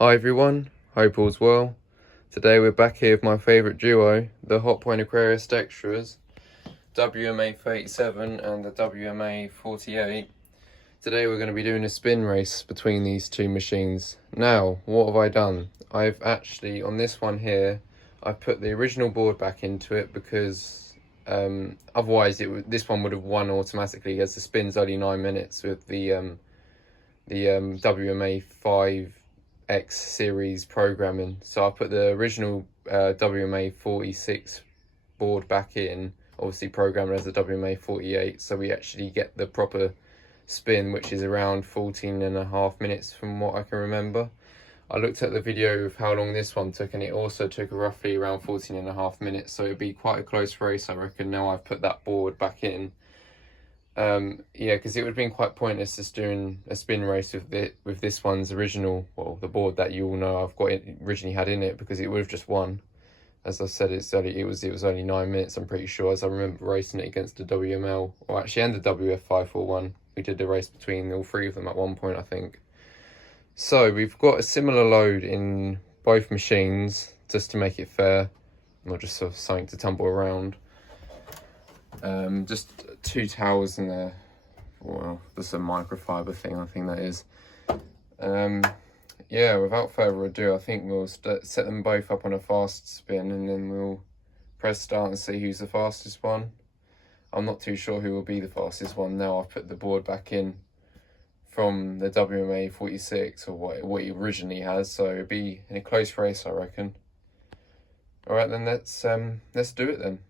Hi everyone, hope all's well. Today we're back here with my favourite duo, the Hotpoint Aquarius Dextras, WMA37 and the WMA48. Today we're going to be doing a spin race between these two machines. Now, what have I done? I've actually, on this one here, I've put the original board back into it because otherwise this one would have won automatically, as the spin's only 9 minutes with the WMA5 X series programming. So I put the original WMA46 board back in, obviously programmed as the WMA48, so we actually get the proper spin, which is around 14.5 minutes from what I can remember. I looked at the video of how long this one took, and it also took roughly around 14.5 minutes, so it'd be quite a close race, I reckon. Now I've put that board back in. Yeah, because it would have been quite pointless just doing a spin race with this one's original, well, the board that you all know I've got originally had in it, because it would have just won. As I said, it was only 9 minutes, I'm pretty sure, as I remember racing it against the WML, or actually, and the WF541. We did the race between all three of them at one point, I think. So we've got a similar load in both machines, just to make it fair, not just sort of something to tumble around. Just 2 towels in there. Well, that's a microfiber thing, I think that is. Yeah, without further ado, I think we'll set them both up on a fast spin, and then we'll press start and see who's the fastest one. I'm not too sure who will be the fastest one now I've put the board back in from the WMA46, or what he originally has, so it'll be in a close race, I reckon. Alright then, let's do it then.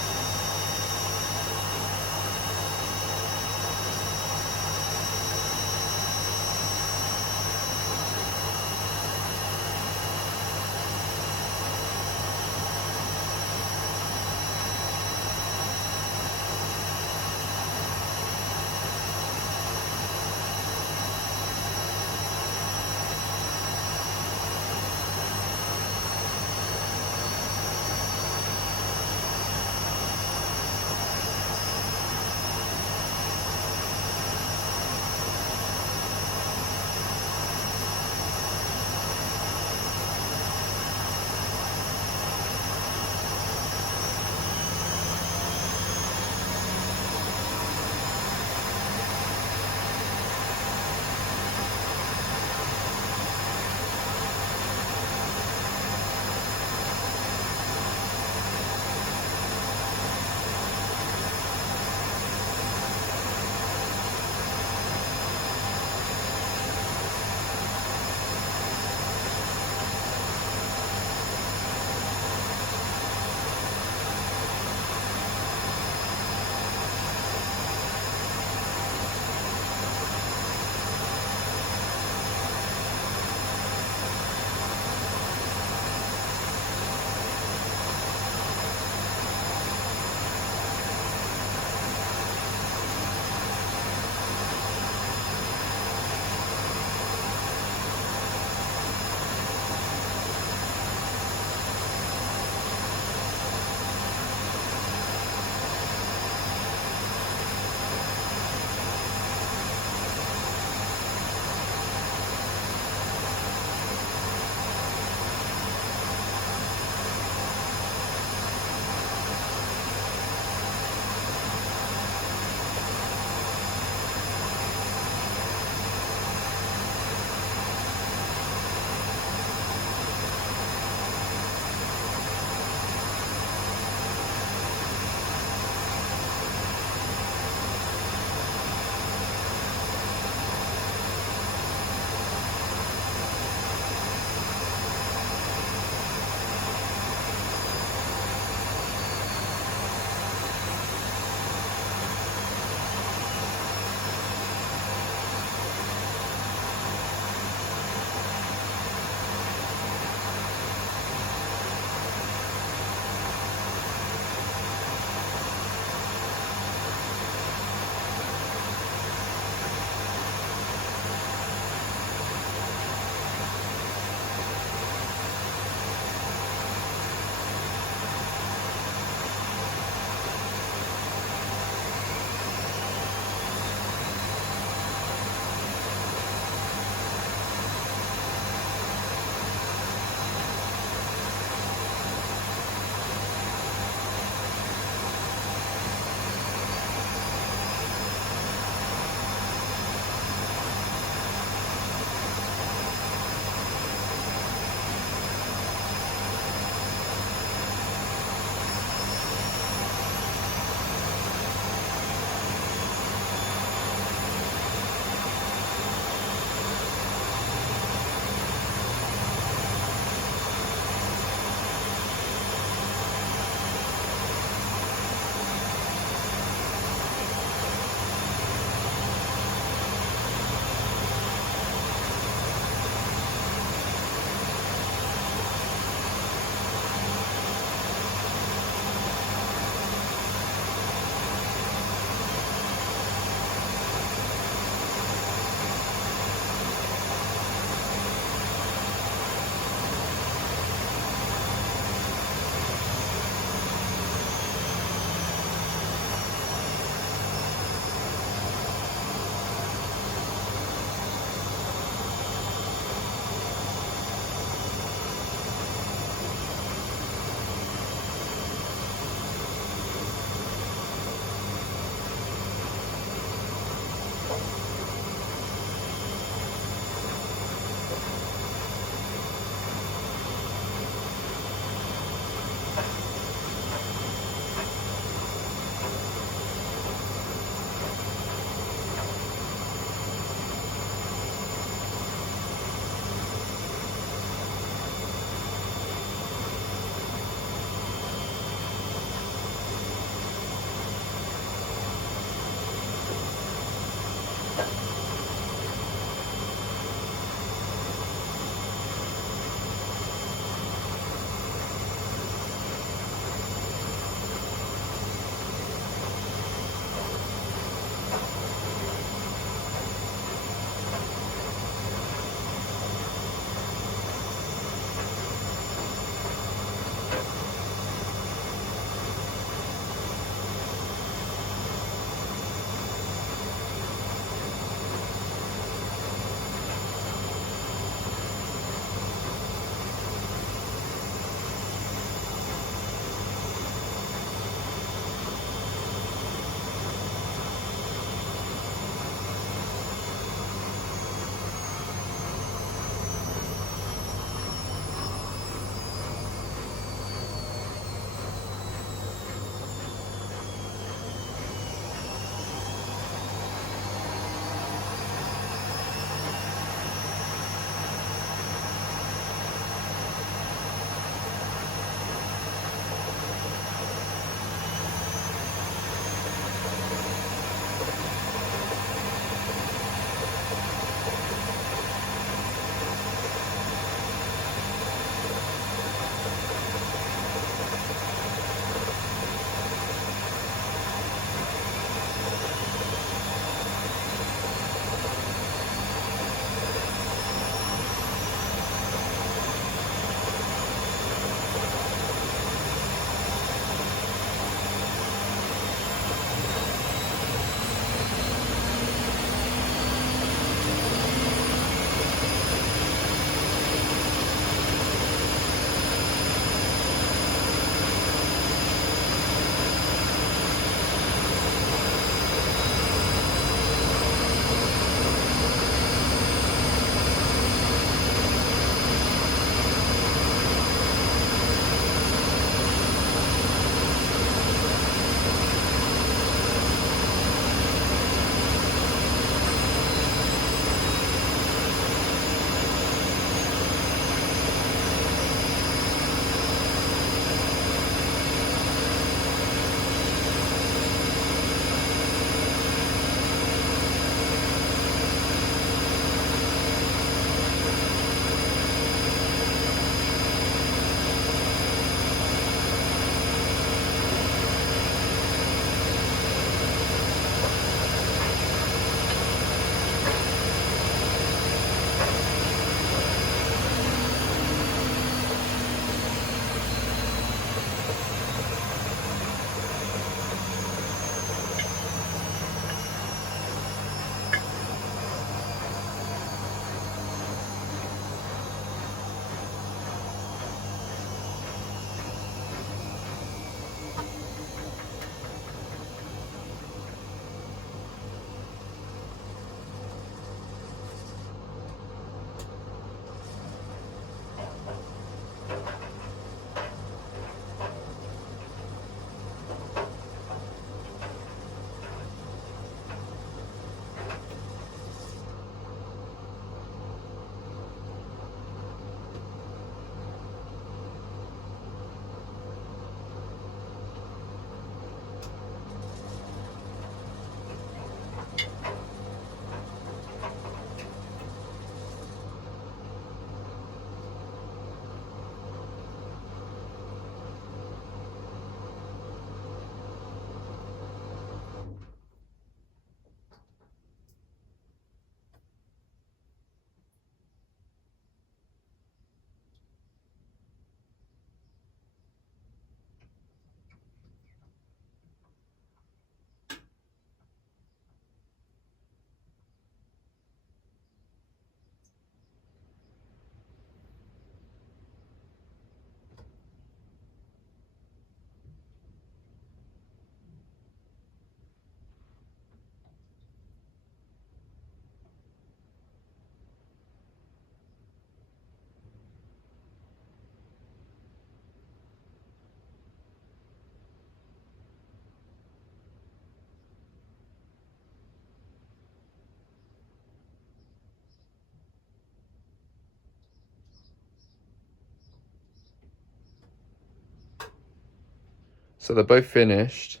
So they're both finished.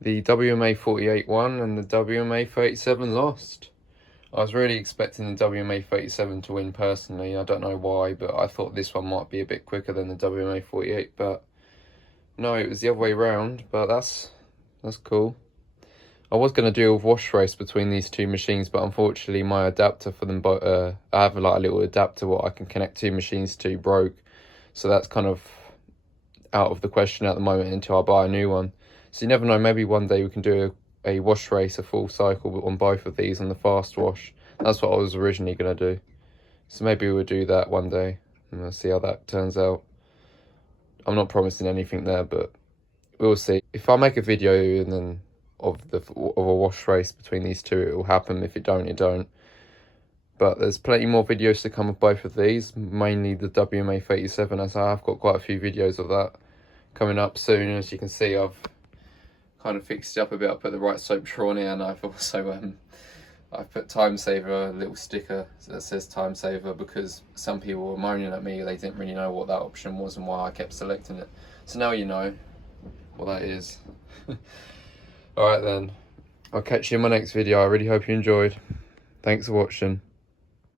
The WMA 48 won and the WMA 37 lost. I was really expecting the WMA 37 to win personally. I don't know why, but I thought this one might be a bit quicker than the WMA 48, but no, it was the other way around, but that's cool. I was going to do a wash race between these two machines, but unfortunately my adapter for them both, I have like a little adapter what I can connect two machines to, broke. So that's kind of out of the question at the moment until I buy a new one. So you never know, maybe one day we can do a wash race, a full cycle on both of these on the fast wash. That's what I was originally going to do. So maybe we'll do that one day and we'll see how that turns out. I'm not promising anything there, but we'll see. If I make a video and then of a wash race between these two, it will happen. If it don't, it don't. But there's plenty more videos to come of both of these, mainly the WMA 37, as I've got quite a few videos of that coming up soon. As you can see, I've kind of fixed it up a bit. I put the right soap straw on it, and I've also I've put time saver, a little sticker that says time saver, because some people were moaning at me, they didn't really know what that option was and why I kept selecting it. So now you know what that is. Alright then, I'll catch you in my next video. I really hope you enjoyed. Thanks for watching.